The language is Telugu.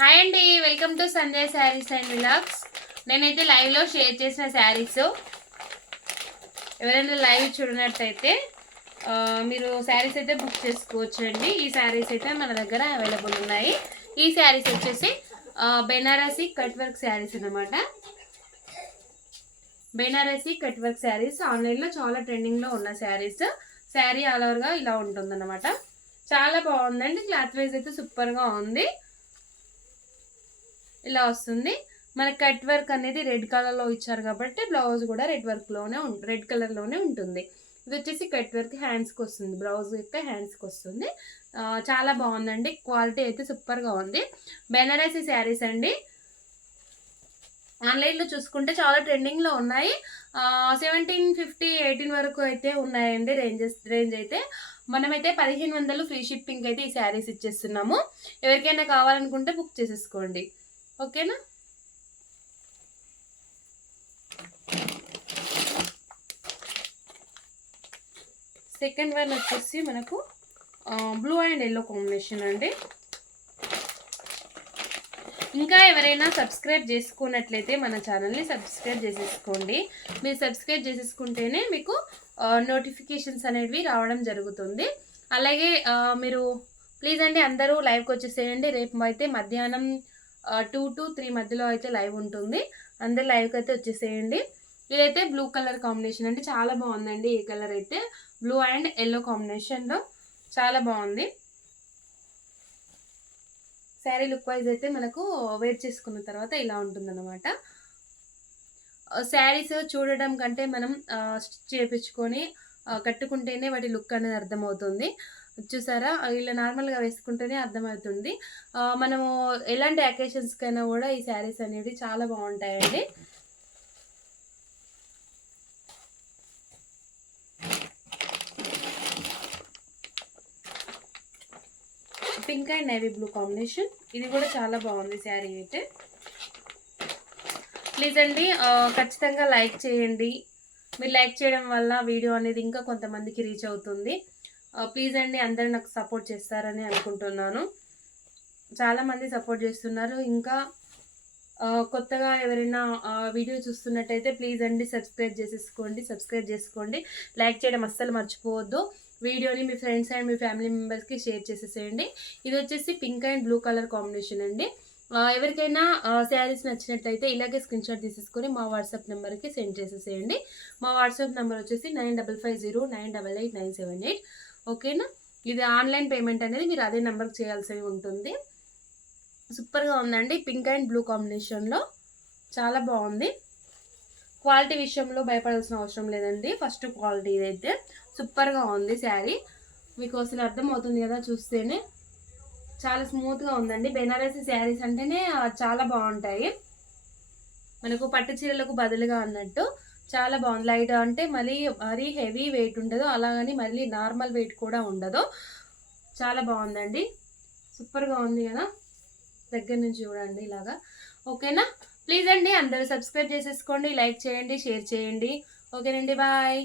హాయ్ అండి, welcome to Sanjay saris and vlogs. నేనైతే లైవ్లో షేర్ చేసిన శారీస్ ఎవరైనా లైవ్ చూడనట్టయితే మీరు శారీస్ అయితే బుక్ చేసుకోవచ్చు అండి. ఈ శారీస్ అయితే మన దగ్గర అవైలబుల్ ఉన్నాయి. ఈ శారీస్ వచ్చేసి బెనారసీ కట్ వర్క్ శారీస్ అన్నమాట. బెనారసీ కట్ వర్క్ శారీస్ ఆన్లైన్లో చాలా ట్రెండింగ్లో ఉన్న శారీస్. శారీ ఆల్ ఓవర్గా ఇలా ఉంటుందన్నమాట. చాలా బాగుందండి. క్లాత్ వైజ్ అయితే సూపర్గా ఉంది. ఇలా వస్తుంది. మన కట్ వర్క్ అనేది రెడ్ కలర్లో ఇచ్చారు కాబట్టి బ్లౌజ్ కూడా రెడ్ కలర్లోనే ఉంటుంది. ఇది వచ్చేసి కట్ వర్క్ హ్యాండ్స్కి వస్తుంది. బ్లౌజ్ యొక్క హ్యాండ్స్కి వస్తుంది. చాలా బాగుందండి. క్వాలిటీ అయితే సూపర్గా ఉంది. బెనారసీ శారీస్ అండి. ఆన్లైన్లో చూసుకుంటే చాలా ట్రెండింగ్లో ఉన్నాయి. 1750, 18 వరకు అయితే ఉన్నాయండి రేంజ్ అయితే. మనమైతే 1500 ఫ్రీ షిప్పింగ్ అయితే ఈ శారీస్ ఇచ్చేస్తున్నాము. ఎవరికైనా కావాలనుకుంటే బుక్ చేసేసుకోండి. ఓకేనా. సెకండ్ వన్ వచ్చేసి మనకు బ్లూ అండ్ ఎల్లో కాంబినేషన్ అండి. ఇంకా ఎవరైనా సబ్స్క్రైబ్ చేసుకున్నట్లయితే మన ఛానల్ని సబ్స్క్రైబ్ చేసేసుకోండి. మీరు సబ్స్క్రైబ్ చేసేసుకుంటేనే మీకు నోటిఫికేషన్స్ అనేవి రావడం జరుగుతుంది. అలాగే మీరు ప్లీజ్ అండి అందరూ లైవ్కి వచ్చేసేయండి. రేపు అయితే మధ్యాహ్నం 2 to 3 మధ్యలో అయితే లైవ్ ఉంటుంది. అందరు లైవ్కి అయితే వచ్చేసేయండి. ఇదైతే బ్లూ కలర్ కాంబినేషన్ అండి. చాలా బాగుందండి. ఈ కలర్ అయితే బ్లూ అండ్ ఎల్లో కాంబినేషన్లో చాలా బాగుంది. శారీ లుక్ వైజ్ అయితే మనకు వేర్ చేసుకున్న తర్వాత ఇలా ఉంటుందన్నమాట. శారీస్ చూడడం కంటే మనం స్టిచ్ చేయించుకొని కట్టుకుంటేనే వాటి లుక్ అనేది అర్థమవుతుంది. చూసారా, ఇలా నార్మల్గా వేసుకుంటేనే అర్థమవుతుంది. మనము ఎలాంటి అకేషన్స్కైనా కూడా ఈ శారీస్ అనేవి చాలా బాగుంటాయండి. Pink and navy blue combination. ఇది కూడా చాలా బాగుంది శారీ అయితే. ప్లీజ్ అండి ఖచ్చితంగా లైక్ చేయండి. మీరు లైక్ చేయడం వల్ల వీడియో అనేది ఇంకా కొంతమందికి రీచ్ అవుతుంది. ప్లీజ్ అండి అందరూ నాకు సపోర్ట్ చేస్తారని అనుకుంటున్నాను. చాలామంది సపోర్ట్ చేస్తున్నారు. ఇంకా కొత్తగా ఎవరైనా వీడియో చూస్తున్నట్టయితే ప్లీజ్ అండి సబ్స్క్రైబ్ చేసుకోండి. లైక్ చేయడం అస్సలు మర్చిపోవద్దు. వీడియోని మీ ఫ్రెండ్స్ అండ్ మీ ఫ్యామిలీ మెంబర్స్కి షేర్ చేసేసేయండి. ఇది వచ్చేసి pink and blue colour combination అండి. ఎవరికైనా శారీస్ నచ్చినట్లయితే ఇలాగే స్క్రీన్ షాట్ తీసేసుకొని మా వాట్సాప్ నెంబర్కి సెండ్ చేసేసేయండి. మా వాట్సాప్ నెంబర్ వచ్చేసి 9550988978. ఓకేనా. ఇది ఆన్లైన్ పేమెంట్ అనేది మీరు అదే నెంబర్కి చేయాల్సి ఉంటుంది. సూపర్గా ఉందండి. పింక్ అండ్ బ్లూ కాంబినేషన్లో చాలా బాగుంది. క్వాలిటీ విషయంలో భయపడాల్సిన అవసరం లేదండి. ఫస్ట్ క్వాలిటీ ఇదైతే సూపర్గా ఉంది. శారీ మీకు అసలు అర్థమవుతుంది కదా చూస్తేనే. చాలా స్మూత్గా ఉందండి. బెనారసీ శారీస్ అంటేనే చాలా బాగుంటాయి. మనకు పట్టు చీరలకు బదులుగా అన్నట్టు చాలా బాగుంది. లైట్ అంటే మరీ హెవీ వెయిట్ ఉండదు, అలాగని మళ్ళీ నార్మల్ వెయిట్ కూడా ఉండదు. చాలా బాగుందండి. సూపర్గా ఉంది కదా. దగ్గర నుంచి చూడండి ఇలాగా. ఓకేనా. ప్లీజ్ అండి అందరూ సబ్స్క్రైబ్ చేసేసుకోండి, లైక్ చేయండి, షేర్ చేయండి. ఓకేనండి, బాయ్.